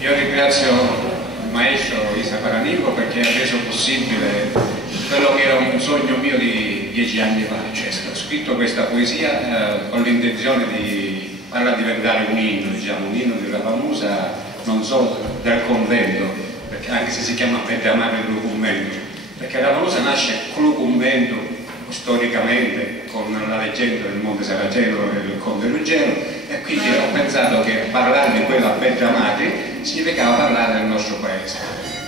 Io ringrazio il maestro Isa Paranico perché ha reso possibile quello che era un sogno mio di 10 anni fa. Cioè, ho scritto questa poesia con l'intenzione di farla diventare un inno, diciamo, un inno della famosa, non solo del convento, perché anche se si chiama Pedramare Clucumento, perché la famosa nasce Clucumento storicamente con la leggenda del Monte Saraceno e del Conte Ruggero, e quindi ho pensato che parlare di quella Pedramare significava parlare del nostro paese.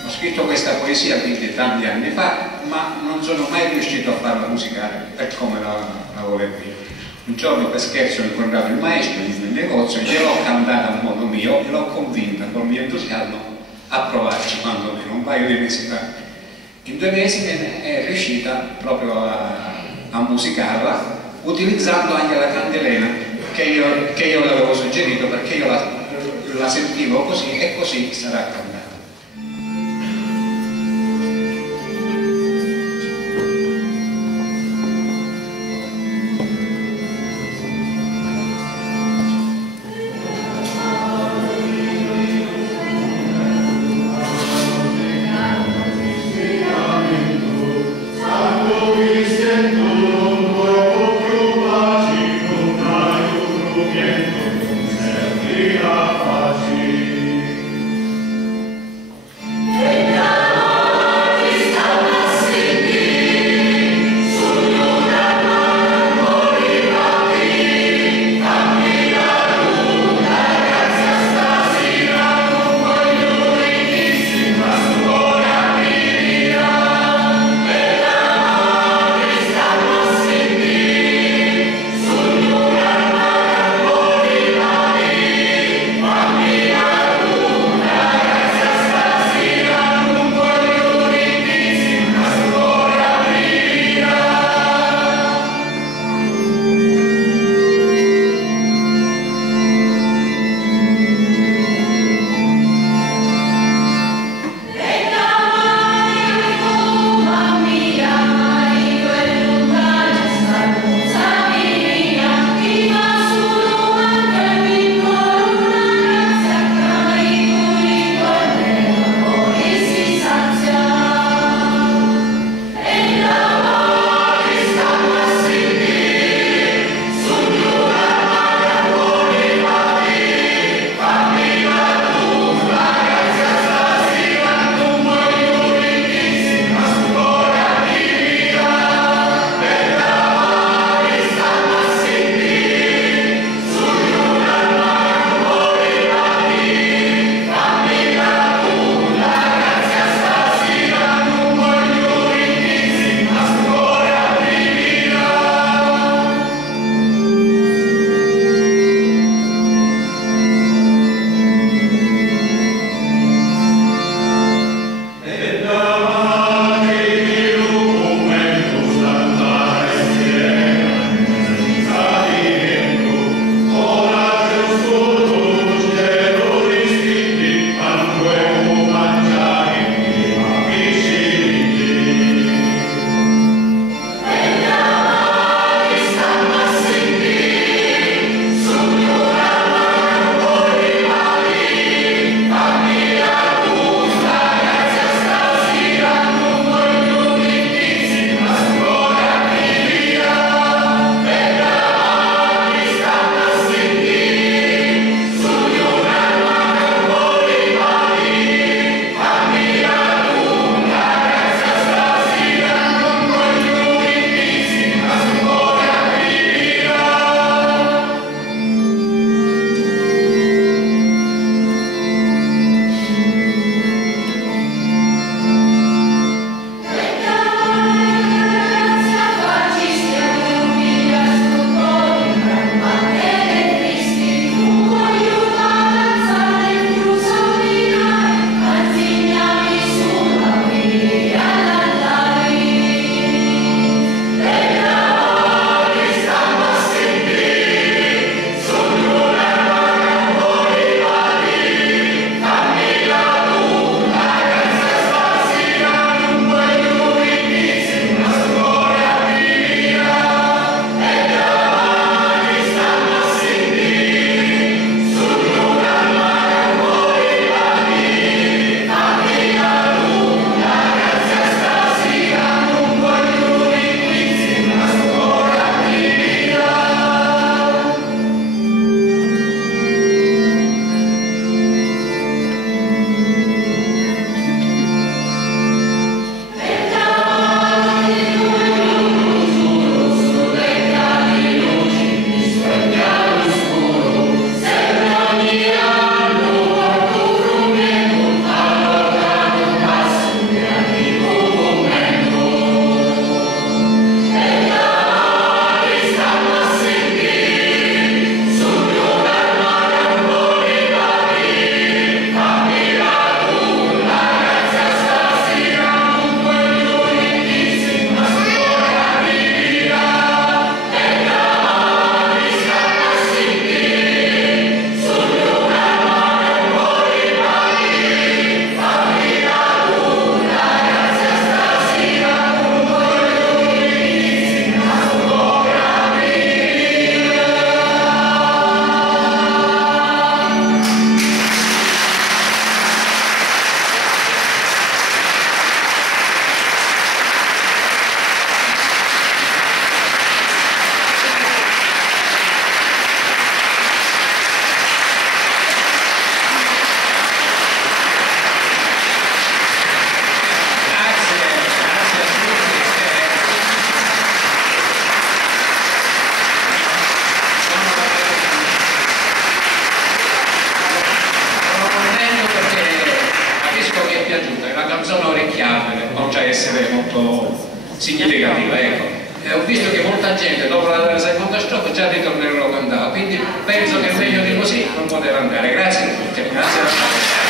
Ho scritto questa poesia quindi tanti anni fa, ma non sono mai riuscito a farla musicale per come la volevo io. Un giorno per scherzo ho incontrato il maestro nel negozio, gliel'ho cantata a modo mio e l'ho convinta col mio entusiasmo a provarci quantomeno un paio di mesi fa. In 2 mesi è riuscita proprio a musicarla, utilizzando anche la candelena che io le avevo suggerito, perché io la sentivo così e così sarà cantata. canzone orecchiabile, non già essere molto significativa, ecco. Ho visto che molta gente dopo la seconda strofa già ritornerò a cantare, quindi penso che meglio di così non poteva andare. Grazie a tutti. Grazie a tutti.